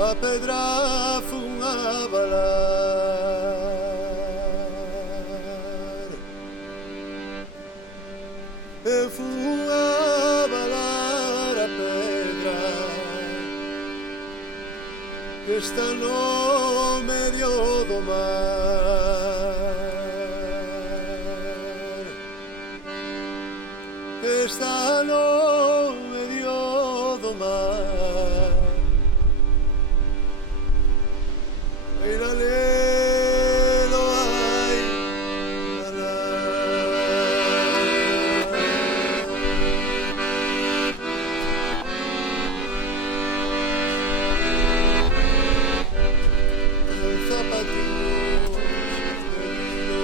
a pedra fun a balar. Eu fun a balar a pedra que está no medio do mar, que está no medio do mar. Iralelo ai zapatillos de hilo.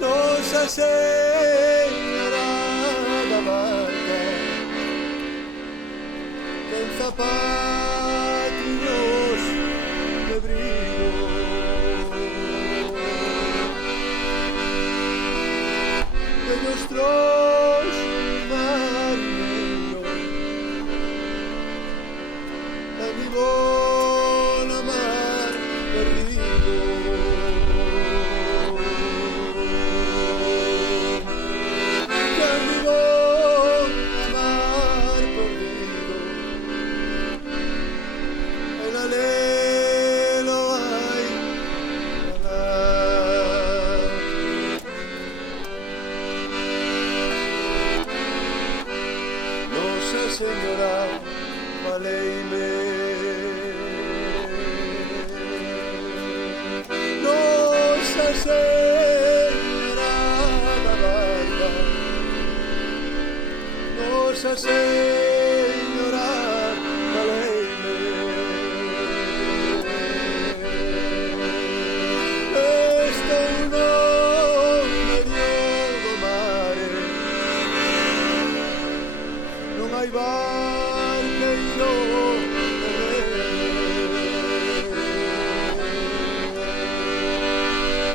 Nosa Señora da Barca ten zapatillos de brillo, de nuestros marineros, en mi bona mar perdido. En mi bona mar perdido, el alelo hay ganar. Nosa Señora valeime, Nosa Señora da Barca, Nosa Señora valeime. Estou no medio do mare, non hai barqueiro que reme,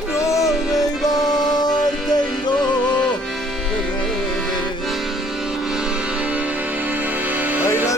non hai barqueiro que reme. Ai la